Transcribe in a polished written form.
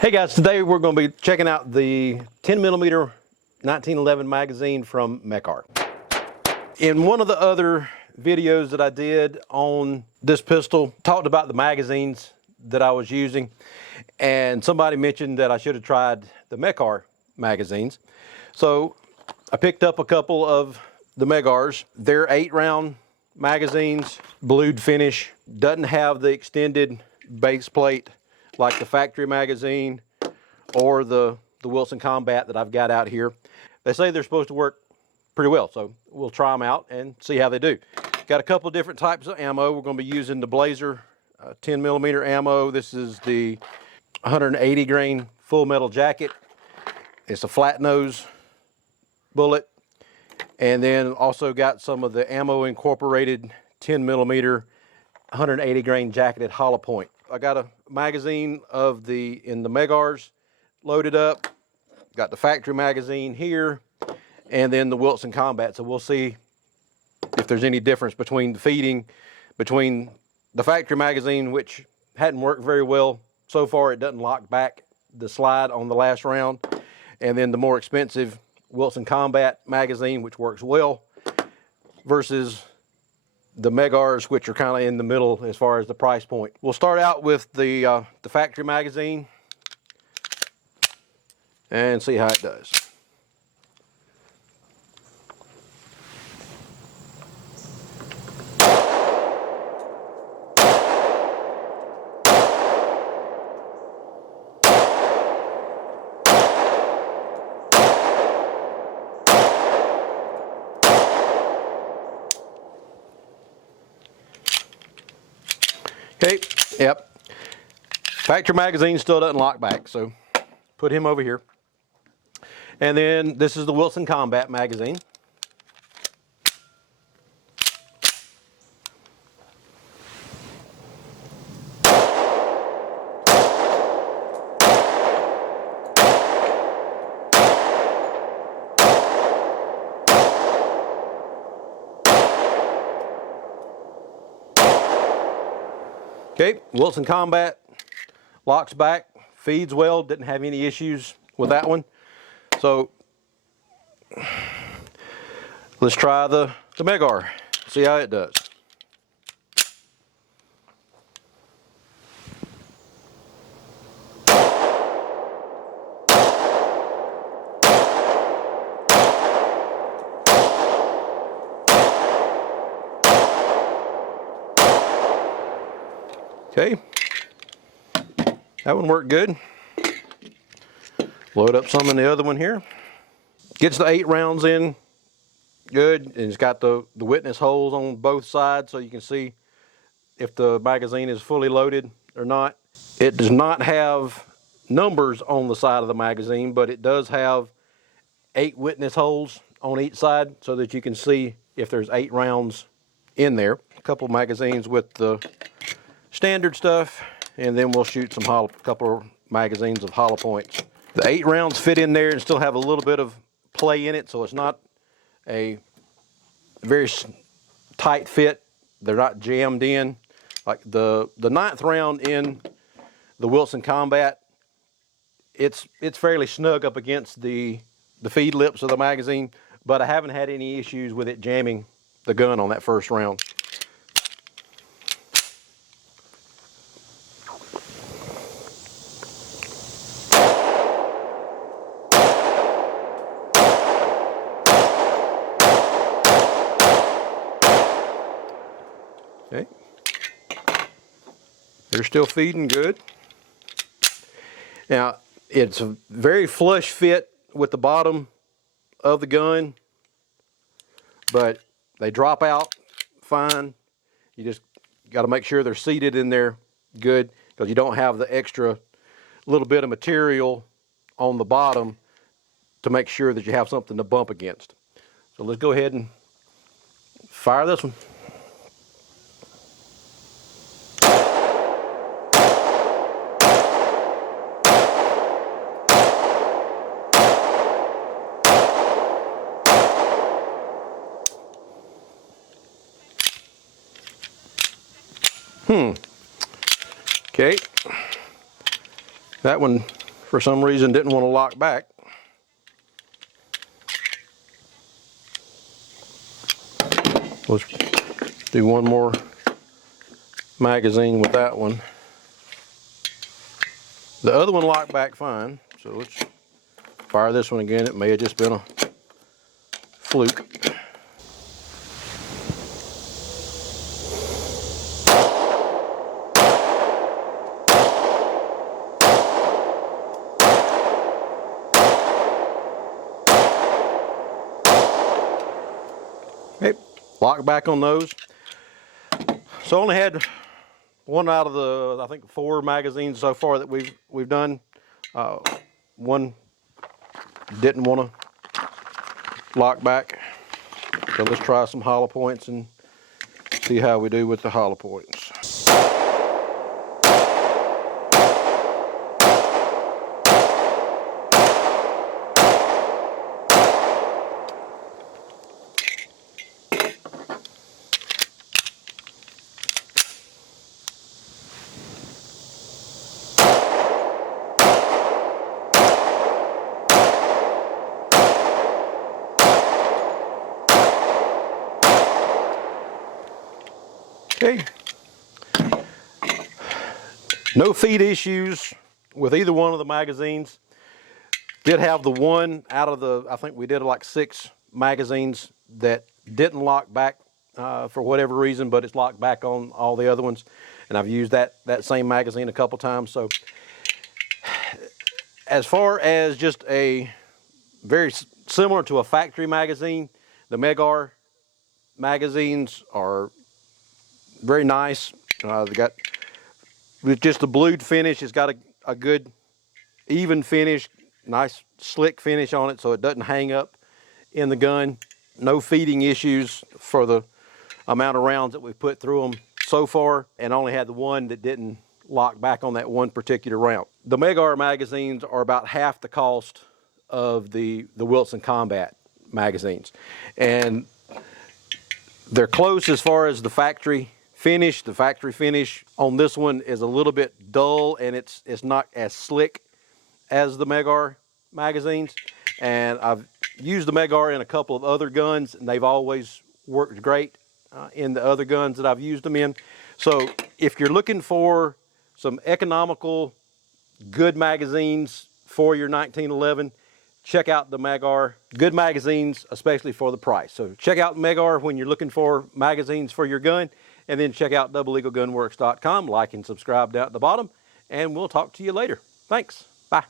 Hey guys, today we're going to be checking out the 10mm 1911 magazine from Mec-Gar. In one of the other videos that I did on this pistol, talked about the magazines that I was using, and somebody mentioned that I should have tried the Mec-Gar magazines. So I picked up a couple of the Mec-Gars. They're 8-round magazines, blued finish, doesn't have the extended base plate like the factory magazine or the Wilson Combat that I've got out here. They say they're supposed to work pretty well, so we'll try them out and see how they do. Got a couple of different types of ammo. We're going to be using the Blazer 10mm ammo. This is the 180 grain full metal jacket. It's a flat nose bullet. And then also got some of the ammo incorporated 10mm 180 grain jacketed hollow point. I got a magazine of the Mec-Gars loaded up. Got the factory magazine here, and then the Wilson Combat. So we'll see if there's any difference between the feeding between the factory magazine, which hadn't worked very well so far. It doesn't lock back the slide on the last round, and then the more expensive Wilson Combat magazine, which works well, versus the Mec-Gars, which are kind of in the middle as far as the price point. We'll start out with the factory magazine and see how it does. Okay, yep. Factory magazine still doesn't lock back, so put him over here. And then this is the Wilson Combat magazine. Okay, Wilson Combat locks back, feeds well, didn't have any issues with that one. So let's try the Mec-Gar, see how it does. Okay, that one worked good. Load up some in the other one here. Gets the 8 rounds in good, and it's got the witness holes on both sides so you can see if the magazine is fully loaded or not. It does not have numbers on the side of the magazine, but it does have 8 witness holes on each side so that you can see if there's 8 rounds in there. A couple magazines with the standard stuff, and then we'll shoot some couple magazines of hollow points. The 8 rounds fit in there and still have a little bit of play in it, so it's not a very tight fit. They're not jammed in. Like the 9th round in the Wilson Combat, it's fairly snug up against the feed lips of the magazine, but I haven't had any issues with it jamming the gun on that first round. Okay, they're still feeding good. Now, it's a very flush fit with the bottom of the gun, but they drop out fine. You just got to make sure they're seated in there good, because you don't have the extra little bit of material on the bottom to make sure that you have something to bump against. So let's go ahead and fire this one. Okay, that one for some reason didn't want to lock back. Let's do one more magazine with that one. The other one locked back fine, so let's fire this one again. It may have just been a fluke. Okay, lock back on those. So I only had one out of the, I think, 4 magazines so far that we've done. One didn't want to lock back. So let's try some hollow points and see how we do with the hollow points. Okay. No feed issues with either one of the magazines. Did have the one out of the, I think we did like 6 magazines that didn't lock back for whatever reason, but it's locked back on all the other ones. And I've used that same magazine a couple times. So as far as just a very similar to a factory magazine, the Mec-Gar magazines are very nice. They got, with just the blued finish, it's got a good even finish, nice slick finish on it so it doesn't hang up in the gun. No feeding issues for the amount of rounds that we've put through them so far, and only had the one that didn't lock back on that one particular round. The Mec-Gar magazines are about half the cost of the Wilson Combat magazines, and they're close as far as the factory finish. The factory finish on this one is a little bit dull, and it's not as slick as the Mec-Gar magazines. And I've used the Mec-Gar in a couple of other guns, and they've always worked great in the other guns that I've used them in. So if you're looking for some economical, good magazines for your 1911, check out the Mec-Gar. Good magazines, especially for the price. So check out Mec-Gar when you're looking for magazines for your gun. And then check out doubleeaglegunworks.com. Like and subscribe down at the bottom. And we'll talk to you later. Thanks. Bye.